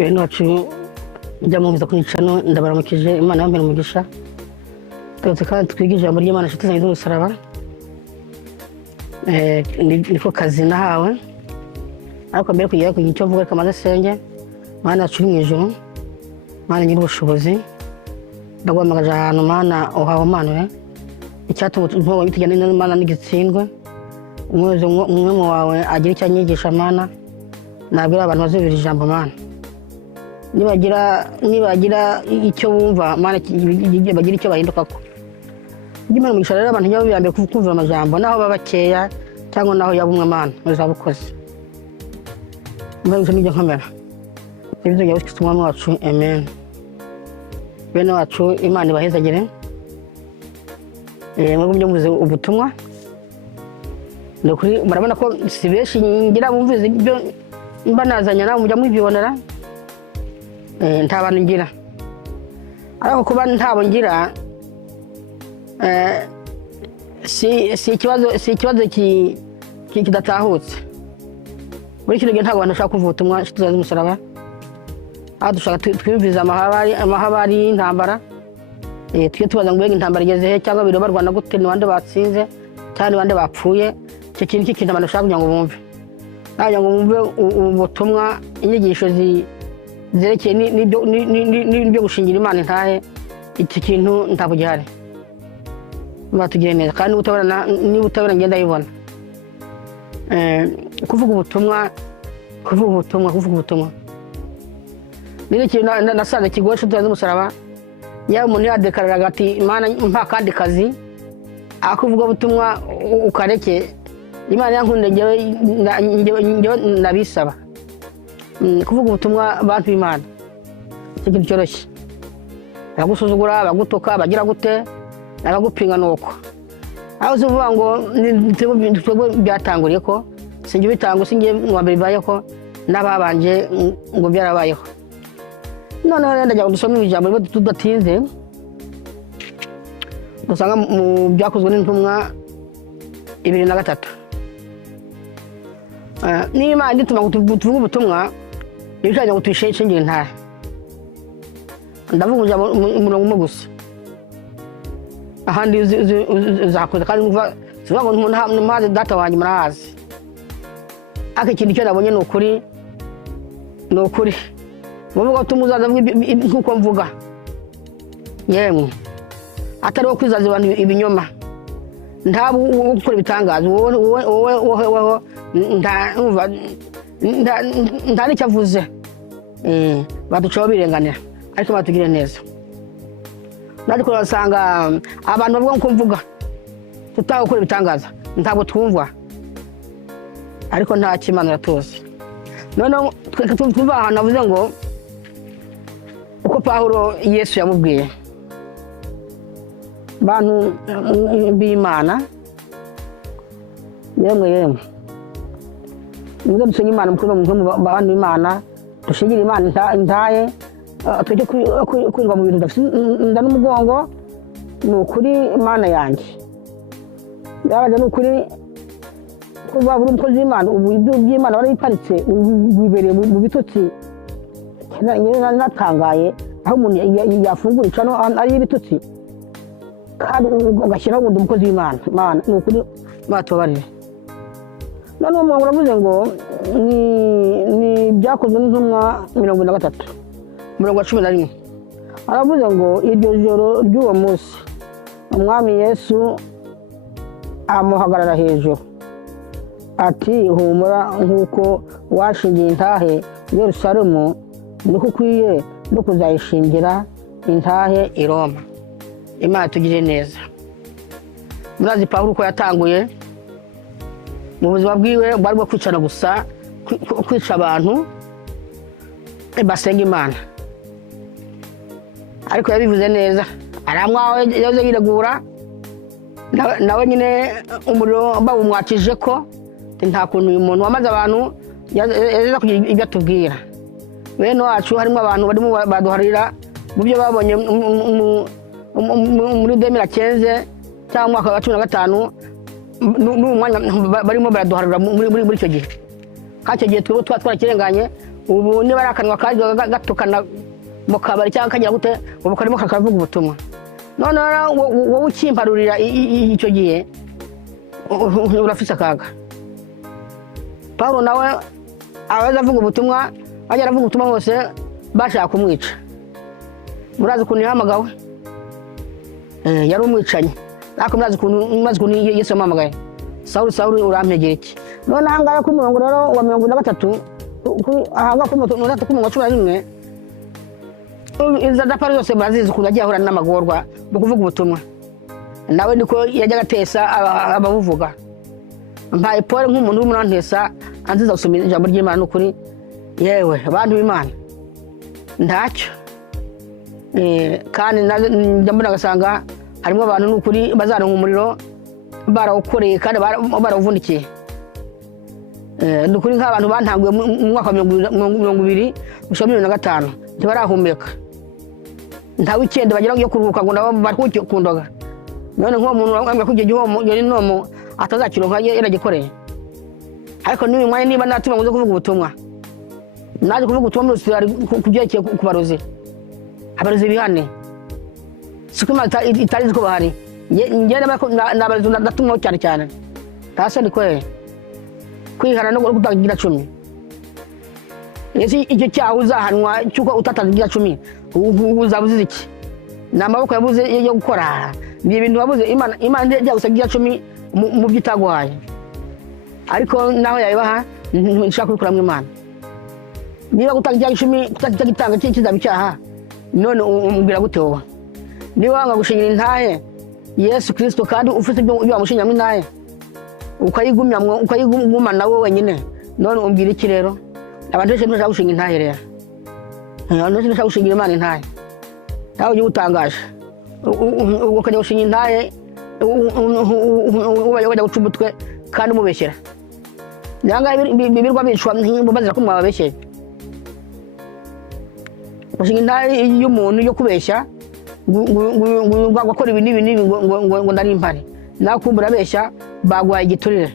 bene wacu njya mu kwicano ndabaramukije Imana yampera umugisha twese kandi twiga ijambo ry'Imana shituzanye z'umusaraba niko kazi nahawe ariko mbere kugira ku icyo vuga kamaze senge Mana yacu mu ijuru Mana nyiri ubushobozi ndagwamagaje ahantu Mana uhawe manure icyatuma ntuba bitujyana n'Imana n'igitsindwe umwe mu wawe agira icyo anyigisha Mana nabwira abantu bazubira ijambo Mana nibagira icyo bumva Mana bagira icyo bahindukako Imana mugisha rero abantu njya biyambe kumva amajambo naho babakeya cyangwa naho yabumwe Mana uzabukoze Mbanje n'ijya kamera ibyo yawe twumwa wacu amen bene wacu Imana ibahezagire mwebwe byumuze ubutumwa ndokuri murabona ko sibeshi ngira bumvize ibyo mbanazanya nawe mujya mwibibonera ntabantu ngira ariko kuba ntabo ngira si ikibazo kidatahutse muri kino gihe ntabwo abantu bashaka kumva ubutumwa tuzaze umusaraba aho dushaka twumviza amahabari y'intambara tujye tubaza ngo mbega intambara igeze he cyangwa biro barwana gute ni bande batsinze cyangwa ni bande bapfuye icyo kintu cy'ikintu abantu bashaka kugira ngo bumve kugira ngo bumve ubutumwa inyigisho zerekeye n'ibyo gushingira Imana intahe iki kintu ntabwo gihari batugire neza kandi niba utabona ngenda yibona kuvuga ubutumwa niri kintu nasanze kigoye tuzaze umusaraba yaba umuntu yadekararaga ati Imana mpa kandi kazi akuvuga ubutumwa ukareke Imana yankunde njyewe nabisaba kuvuga ubutumwa bantu b'Imana ikintu cyoroshye abagusuzugura abagutoka bagira gute abagupinga nuko aho uvuga ngo twebwe byatanguriye ko sinjye bitango sinjye mwambere bibaye ko nababanje ngo byarabayeho noneho rero ndajya gusoma ijambo rimwe tudatinze dusanga mu byakozwe n'intumwa 2003 niba Imana ndituma ngo tuvuge ubutumwa ibishanya ngo tuyishingire intare ndavuga umurongo umwe gusa ahandi uzakoze kandi sivuga ngo umuntu maze data wanjye murahazi aka ikintu cyo nabonye ni ukuri muvuga tumuzaza nk'uko mvuga yemwe atari wo kwizaza abantu ibinyoma ntabo gukora ibitangaza wowe nta n'icyo avuze baducaho birenganira ariko batugire neza natwe urasanga abantu bavuga nk'uko mvuga tutaho gukora ibitangaza ntabwo twumva ariko nta kimana tuzi noneho twumva ahantu avuze ngo uko Pawulo Yesu yamubwiye bantu b'Imana yemwe nizo dusenga Imana mukuru mu bantu b'Imana dushingira Imana intaye tujye kwirwa mu bintu ndafite n'umugongo ni ukuri Imana yanjye yabaje ni ukuri kuba buri umukozi w'Imana ubu ibyo by'Imana barayiparitse bibereye mu bitotsi natangaye aho umuntu yafungura icano ari ibitotsi kandi ugashyiraho ubundi umukozi w'Imana ni ukuri batubarire noneho umuntu uravuze ngo ni byakozwe n'intumwa 23 umurongo wa 11 aravuze ngo iryo joro ry'uwo munsi umwami Yesu amuhagarara hejuru ati humura nk'uko washingiye intahe Yerusalemu niko ukwiye no kuzayishingira intahe i Roma Imana tugire neza murazi Pawulo ko yatanguye mu buzima bwiwe bwari bwo kwicana gusa kwica abantu basenga Imana ariko yabivuze neza aramwawe yaje yiregura nawe nyine umuriro bawumwakije ko nta kuntu uyu muntu wamaze abantu yaza kugira ibyo atubwira bene wacu harimo abantu barimo baduharira mu byo babonye muri 2015 cyangwa mwaka wa 2015 n'umwanya barimo baraduharira muri icyo gihe kacyo gihe twari twarakirenganye ubu niba arakanwa kajya gatukana mu kabari cyangwa kagira gute ubu karimo kakavuga ubutumwa none wowe ukimparurira icyo gihe urafise akaga Paulo nawe abaza avuga ubutumwa ajya aravuga ubutumwa hose bashaka kumwica murazi ukuntu yahamagawe yari umwicanyi ariko murazi ukuntu Yesu yamuhamagaye Sawuli urampegera iki none ahangaha ku murongo rero wa 23 ahangaha ku murongo wa 11 inzada pari zose barazizi ukuntu agiye ahura n'amagorwa mu kuvuga ubutumwa nawe niko yajyaga atesa ababuvuga mbaye Paul nk'umuntu w'umunantesa anziza gusoma ijambo ry'Imana n'ukuri yewe abantu b'Imana ndacyo kandi njya mbona gasanga harimo abantu n'ukuri bazaronka umuriro barawukoreye kandi barawuvunikiye n'ukuri nk'abantu bantanguye mu mwaka wa 2025 ntibarahumeka nta weekend bagira yo kuruhuka ngo nabo baruhuke kundoga none nko umuntu wambwa kujye gihomo yari nomo atazakironka yaragikoreye ariko niwe mwanya niba natuma ngo kuvuga ubutumwa naje kuvuga ubutumwa kubyekeye kubarozi abarozi bihane sikuma itari ko bahari ngende nabarozi ndatumwa cyane tase ni kwere kwihana no kutagira 10 ese icyo cyaho uzahanwa cyuko utatagira 10 uzabuze iki namaboko yabuze yo gukora ni ibintu wabuze Imana njya gusagira 10 mu byitagwaye ariko naho yayibaha nshaka kubikora mu Imana niba gutagira 10 kutagitanga kizabicyaha none umbwira gute wowe niba wanga gushinyira intahe Yesu Kristo kandi ufite ibyo wamushinyamwe intahe ukayigumya nawe wenyine none umbwira iki rero abantu bose bashaka gushinga intahe rero abantu bose bashaka gushingira Imana intahe nawe ujye utangaje ukajya gushinga intahe wajya guca umutwe kandi umubeshyera nyanga bibirwa bicwa bazira ko mwababeshyeye gushinga intahe y'umuntu yo kubeshya ngo akora ibi n'ibi ngo ndari impare nawe kumbura abeshya bagwaye igiturire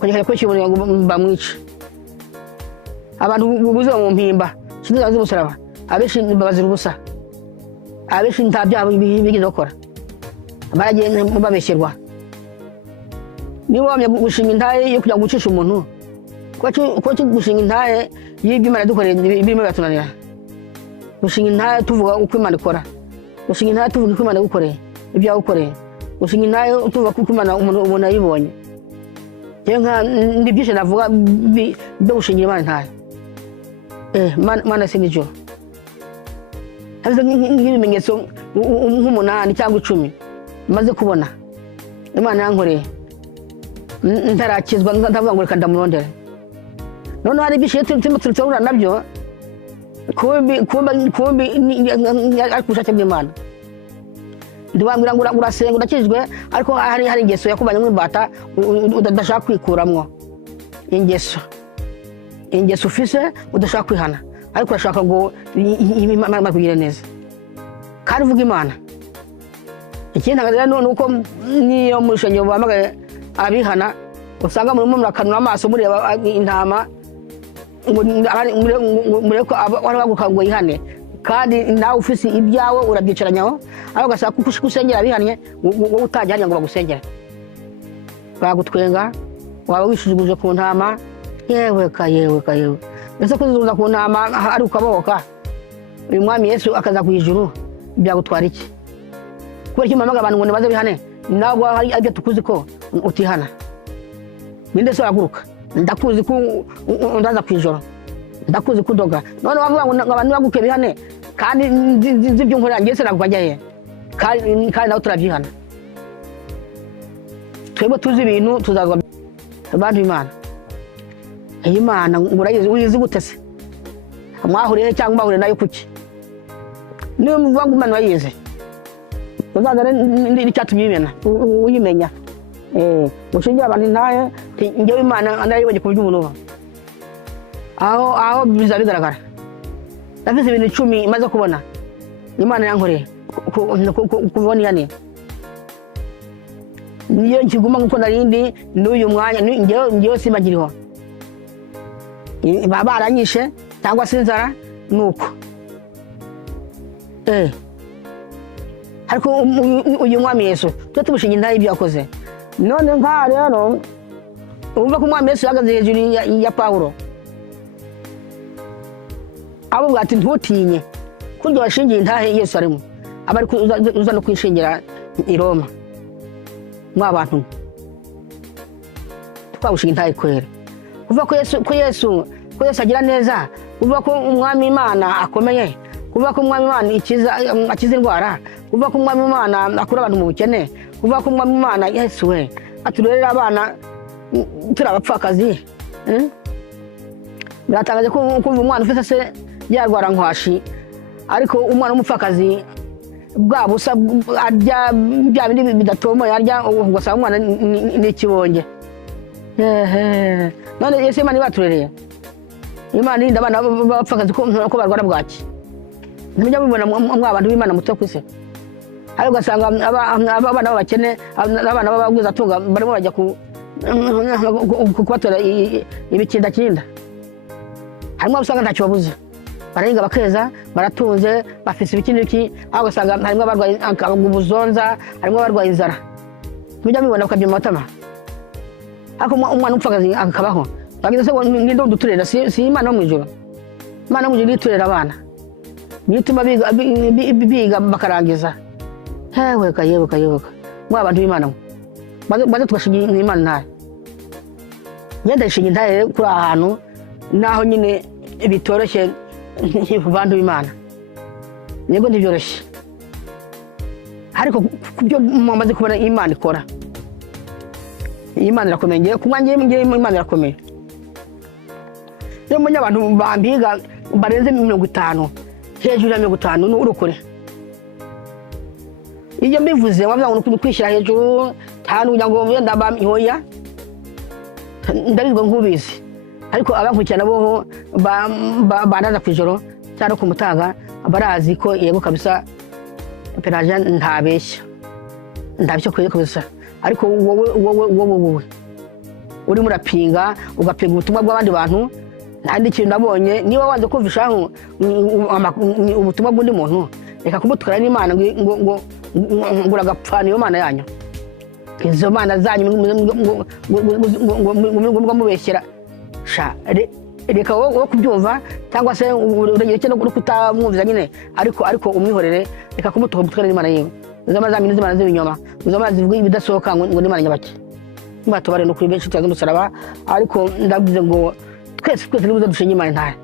kujya kwishimira ngo bamwice abantu bubuze mu mpimba kintu z'umusaraba abeshi babazira ubusa abeshi nta byaha bigeze gukora baragiye babeshyerwa niba wamye gushinga intahe yo kujya gucisha umuntu ko gushinga intahe y'ibyo Imana dukoreye birimo batunanira gushinga intahe tuvuga uko Imana ikora gushinga intahe tuvuga uko Imana gukoreye ibyo yagukoreye gushinga intahe tuvuga uko Imana umuntu ayibonye nka ndi byinshi navuga byo gushingira Imana intahe Mana sinijyo haza nk'ibimenyetso nk'umunani cyangwa 10 maze kubona Imana yankoreye ntarakizwa ndavuga ngo reka ndamurondere none hari byinshi turahura nabyo kumbi arikushake bw'Imana ndibambira ngo urasenga udakijwe ariko hari ingeso yakubanye mw'imbata udashaka kwikuramwo ingeso ufise udashaka kwihana ariko urashaka ngo Imana kugire neza kandi uvuga Imana ikindi rero nuko niyo mushengero bamagaye abihana usanga muri murakanura amaso mureba intama ngo mureko wari wagukango yihane kandi nawe ufise ibyawe urabyicaranyaho aho gasaka kusengera abihanye wowe utajyanye ngo bagusengere bagutwenga waba wishujuguje ku ntama yewe ese kuzuza ku ntama ari ukaboka uyu mwami Yesu akaza ku ijuru byagutwara iki kubera ko mamaga abantu ngo nibaze bihane ntabwo hari ibyo tukuzi ko utihana ninde se waguruka ndakuzi ko ndaza ku ijoro ndakuzi kudoga none wavuga ngo abantu baguke bihane kandi nzi byo nkora ngese nagwajya he kandi nawe turabyihana twebwe tuzi ibintu tuzagwa abantu Imana ngurayizi uyizi gutese mwahuriye cyangwa mwahuriye nayo kuki niyo muvuga ngo Imana wayize uzagare n'icyatumye uyimenya ushingira abantu intahe njyewe Imana ndayibonye ku by'umuntu aho biza bigaragara ndafite ibintu 10 maze kubona Imana yankoreye kubona yani niyo nkiguma nkuko narindi n'uyu mwanya njyewe simagiriho baranyishe cyangwa se inzara nuko ariko uyu mwami Yesu twe tubushinga intahe ibyo yakoze none nka rero umva ko umwami Yesu yagaze hejuru ya Pawulo abo bwati ntutinye kuryo washingiye intahe Yesu arimo abari uza no kwishingira i Roma mwabantu twabushinga intahe kwere kuva ko Yesu agira neza kuva ko umwami Imana akomeye kuva ko umwami Imana akiza indwara kuva ko umwami Imana akura abantu mu bukene kuva ko umwami Imana Yesu we aturerera abana turabapfakazi biratangaje ko kumva umwana ufite se yarwara nkwashi ariko umwana w'umupfakazi bwa busa arya bya bindi bidatomo yarya ugasanga umwana n'ikibonge none Yesu Imana ibaturereye Imana irinda abana bapfakazi ko barwara bwaki ntujya mubona mwabantu b'Imana muto kwise ariko ugasanga abana b'abakene abana b'abagwiza atunga barimo bajya kubatora ibikindakinda harimo abasanga ntacyo babuze barahinga bakeza baratunze bafise ibikindiki aho ugasanga harimo abarwaye ubuzonza harimo abarwaye inzara ntujya mubona ukabya mu matama ariko umwana upfakazi akabaho bagize se ngindo duturera si Imana yo mwijuru Imana yo mwijuru iturera abana nituma biga bakarangiza hewe kayoboka mwabantu b'Imana baze tugashinga Imana ntahe ngenda ishinga intahe kuri ahantu naho nyine bitoroshye bantu b'Imana yego ntibyoroshye ariko kubyo mumaze kubona Imana ikora Imana irakomeye ngiye kuba ngiye Imana irakomeye yo munya abantu bambiga barenze 50 hejuru ya 50 n'urukure iyo mbivuze wavuga ngo kwishyira hejuru tanu kugira ngo yenda bamhoya ndabizwa nkubizi ariko abankurikirana bo banaza kwijoro cyane ku mutaga barazi ko yego kabisa peraje ntabeshya kweye kabisa ariko wowe uri murapinga ugapinga ubutumwa bw'abandi bantu nandi kintu nabonye niba wanze kumvishaho ubutumwa bw'undi muntu reka kumutukana n'Imana ngo uragapfana iyo Mana yanyu izo mana zanyu ngo mubeshyera sha reka wo kubyumva cyangwa se urengeye cyo no kutamwumviza nyine ariko umwihorere reka kumutukana n'Imana yewe uzama zamini z'Imana z'ibinyoma uzama zivuga ibidasohoka ngo n'Imana nyabaki mbatobare no kuri benshi twaza musaraba ariko ndavuze ngo twese nibuze dushinga Imana ntahe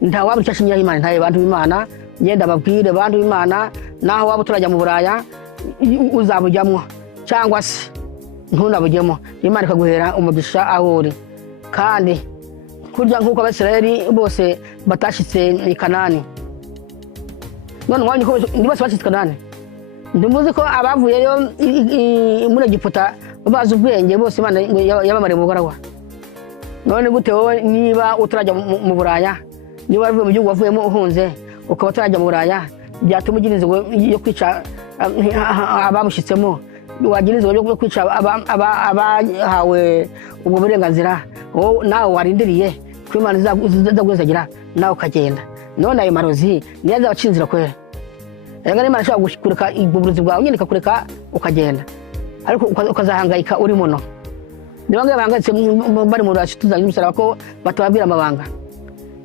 nta waba cyashingira Imana ntahe bantu b'Imana ngenda babwire bantu b'Imana naho waba turajya mu Buraya uzabujyamwo cyangwa se ntunabujyemo Imana ikaguhera umugisha aho uri kandi kurya nk'uko Abisirayeli bose batashitse i Kanani none mwanya ko bose bashitse Kanani ndimuzi ko abavuyeyo muri Egiputa bazi ubwenge bose Imana yabamare mu bugaragwa none gute wowe niba uturajya mu Buraya niba wavuye mu gihugu wavuyemo uhunze ukaba uturajya mu Buraya byatuma ugira inzigo yo kwica ababushitsemo wagira inzigo yo kwica abahawe ubwo burenganzira nawe warindiriye ko Imana izagwezagira nawe ukagenda none ayo marozi niyo azabacinzira kwera rega n'Imana ishobora gukureka ibuburuzi bwawe nyine ikakureka ukagenda ariko ukazahangayika uri muno niba ngo bahangayitse bari mu Buraya tuzanye umusaraba ko batababwira amabanga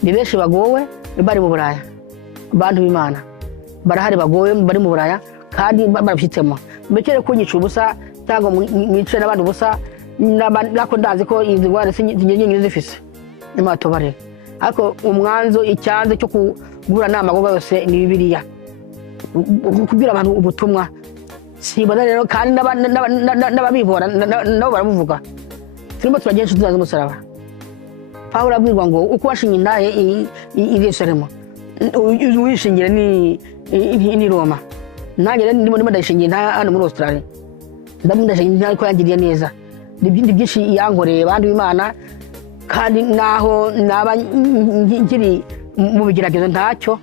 ni benshi bagowe bari mu Buraya bantu b'Imana barahari bagowe bari mu Buraya kandi barabishitsemo mbekere kunyica ubusa cyangwa mwice n'abandi ubusa nako ndazi ko izi ngwara zinyinyi zifise Imana tubare ariko umwanzo icyanze cyo kugura nama gogo yose ni Bibiliya kubwira abantu ubutumwa sibona rero kandi n'ababibora nabo baravuga turimo turagenshi tuzaza umusaraba Pawulo abwirwa ngo uko washinga intahe i Yerusalemu wishingira ni Roma nanjye ndimo ndayishingira intahe hano muri Australia ndashingira intahe ko yangiriye neza n'ibindi byinshi yankoreye bantu b'Imana kandi naho naba ngiri mu bigeragezo ntacyo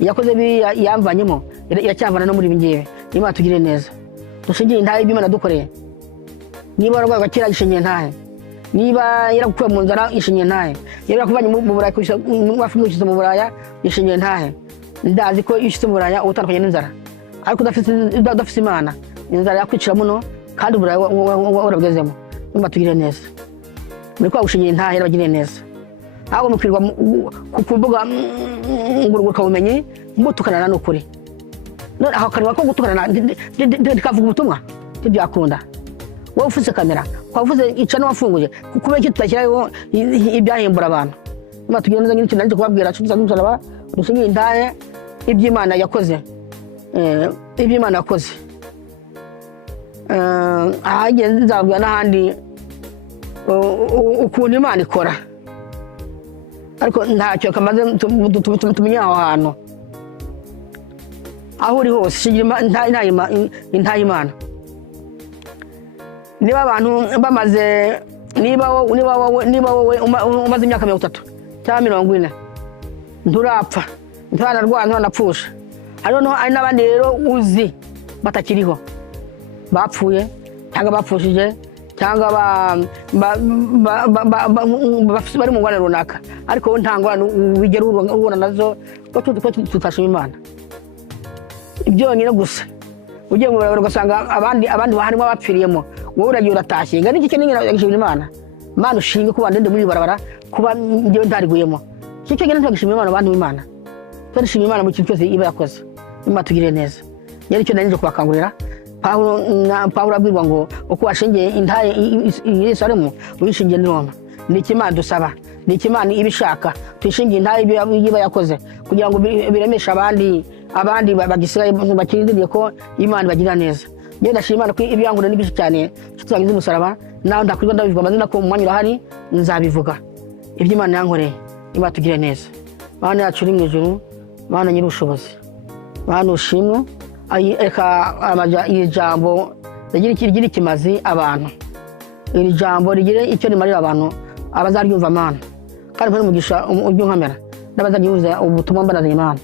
yakoze yamvanyemo iracyavana no muri bingiye Imana tugire neza dushingiye intahe y'Imana dukoreye niba warwaye gakira gishingiye intahe niba yarakuye mu nzara ishinye ntahe yarakuvanye mu buraya kushya mu Afurika mu buraya ishinye ntahe ndazi ko ishitse mu buraya utandukanye n'inzara ariko udafite Imana inzara yakwicira muno kandi buraya urabwezemo batugire neza muri kwa gushinye ntahe bagire neza aho mukirwa kukumbuga nguruka bumenyi mutukana n'ukuri none aho kanwa ko gutukana ndikavuga ubutumwa tibyakunda wowe ufise kamera kwavuze icano wafunguje kube kitashyiraho ibyahimbura abantu batugire neza nyine kinanje kubabwira cyuza n'umusaraba dushingiye indaye iby'Imana yakoze iby'Imana yakoze ahagenze nzabwira n'ahandi ukuntu Imana ikora ariko ntacyo kamaze tumenye aho hantu aho uri hose shigira intaye Imana niba abantu bamaze niba wowe umaze imyaka 30 cyangwa 40 nturapfa nturanarwara nturanapfusha ari n'abandi rero uzi batakiriho bapfuye cyangwa bapfushije cyangwa bari mu ngwana runaka ariko wowe nta ngwana wigera ubona nazo ko tutashima Imana ibyo nyine gusa ugiye mu barabara ugasanga abandi harimo abapfiriyemo wowe uragiye uratashye ngani iki kinini yagishimira Imana ushinge kuba ndende muri barabara kuba ngewe ntariguyemo kicyo gene ntagishimira Imana abantu Imana turashimira Imana mu kintu cyose iba yakoze Imana tugire neza yari cyo nanije kubakangurira Paulo abwirwa ngo uko washingiye intaye Yerusalemu wishingiye ni Roma ni Imana dusaba ni Imana ibishaka twishingiye intaye iba yakoze kugira ngo biremesha abandi bagisigaye bakirindiriye ko Imana bagira neza nge ndashima Imana ko ibyangura n'ibishye cyane tuzagize umusaraba naho ndakwirwa ndabivuga amazina ko umwanya urahari nzabivuga iby'Imana yankoreye Imana tugire neza Mana yacu uri mu ijuru Mana nyir'ubushobozi Mana ushimwe eka iri jambo rigira ikimazi abantu iri jambo rigire icyo rimarira abantu abazaryumva Mana kandi mpere umugisha ujye unkamera n'abazaryumva ubutumwa mbanazanye Mana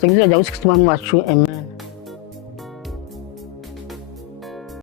tugizwe rya Yesu Kristo wacu amen.